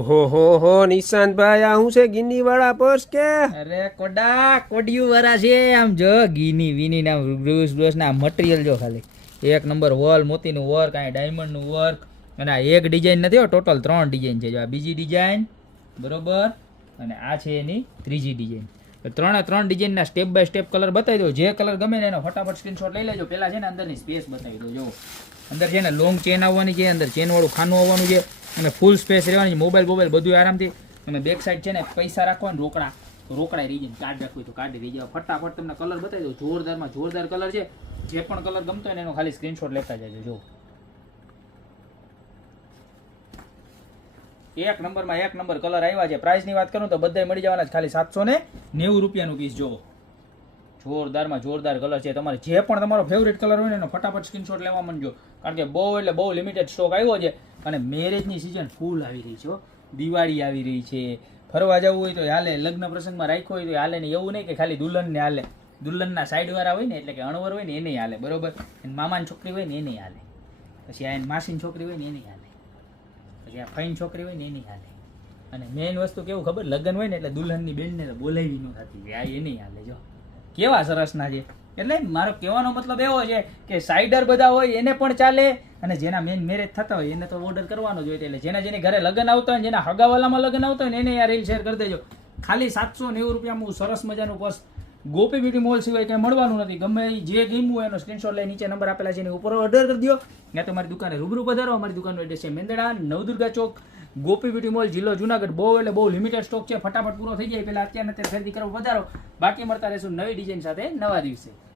ઓહો નિશાંતભાઈ આ હું છે ગિન્ની વાળા પર્સ કે અરે કોડા કોડિયું વાળા છે આમ જો ગીની વીની ના બ્રુસ બ્રુસ ના મટીરિયલ જો ખાલી એક નંબર વોલ મોતીનું વર્ક આ ડાયમંડ નું વર્ક અને આ એક ડિઝાઇન નથી ટોટલ 3 ડિઝાઇન છે જો આ બીજી ડિઝાઇન બરોબર અને આ છે એની ત્રીજી ડિઝાઇન ત્રણે ત્રણ ડિઝાઇનના સ્ટેપ બાય સ્ટેપ કલર બતાવી દો જે કલર ગમે ને એનો ફટાફટ સ્ક્રીનશોટ લઈ લેજો પહેલા છે ને અંદરની સ્પેસ બતાવી દો જો અંદર છે ને લોંગ ચેન આવવાની છે અંદર ચેન વાળું ખાનું આવવાનું છે અને ફૂલ સ્પેસ રહેવાની છે મોબાઈલ બધું આરામથી અને બેક સાઈડ છે ને પૈસા રાખવાનું રોકડા રીજન કાર્ડ રાખવું તો કાર્ડ રહી જાય ફટાફટ તમને કલર બતાવી દો જોરદારમાં જોરદાર કલર છે જે પણ કલર ગમતો હોય ને એનો ખાલી સ્ક્રીનશોટ લેતા જજો જો એક નંબર કલર આવ્યા છે પ્રાઇસની વાત કરું તો બધાય મળી જવાના છે ખાલી 790 રૂપિયાનું પીસ જો જોરદારમાં જોરદાર કલર છે તમારે જે પણ તમારો ફેવરેટ કલર હોય ને એનો ફટાફટ સ્ક્રીનશોટ લેવા માંડજો કારણ કે બહુ લિમિટેડ સ્ટોક આવ્યો છે અને મેરેજની સિઝન ફૂલ આવી રહી છે દિવાળી આવી રહી છે ફરવા જવું હોય તો હાલે લગ્ન પ્રસંગમાં રાખ્યો હોય તો હાલે ને એવું નહીં કે ખાલી દુલ્હનને હાલે દુલ્હનના સાઈડ વાળા હોય ને એટલે કે અણવર હોય ને એને હાલે બરોબર મામાની છોકરી હોય ને એને હાલે પછી આ માસીની છોકરી હોય ને એને હાલે પછી આ ફાઈન છોકરી હોય ને એની હાલે અને મેઇન વસ્તુ કેવું ખબર લગ્ન હોય ને એટલે દુલ્હનની બેનને તો બોલાવી ન થતી આ એની હાલે જો કેવા સરસના છે એટલે મારો કહેવાનો મતલબ એવો છે કે સાઈડર બધા હોય એને પણ ચાલે અને જેના મેન મેરેજ થતા હોય એને તો ઓર્ડર કરવાનો જ હોય એટલે જેના ઘરે લગ્ન આવતા હોય જેના હગાવાલામાં લગ્ન આવતા હોય ને એને યાર રીલ શેર કરી દેજો ખાલી 790 રૂપિયામાં સરસ મજાનું પર્સ ગોપી બ્યુટી મોલ સિવાય કંઈ મળવાનું નથી ગમે જે ગમ્યું હોય એનો સ્ક્રીનશોટ લઈ નીચે નંબર આપેલા છે એની ઉપર ઓર્ડર કરી દો યા તો મારી દુકાને રૂબરૂ પધારો અમારી દુકાનનું એડ્રેસ છે મેંદડા નવદુર્ગા ચોક ગોપી બ્યુટી મોલ જિલ્લો જુનાગઢ બહુ લિમિટેડ સ્ટોક છે ફટાફટ પૂરો થઈ જાય પહેલા અત્યારે ખરીદી કરવા પધારો બાકી મળતા રહેશું નવી ડિઝાઇન સાથે નવા દિવસે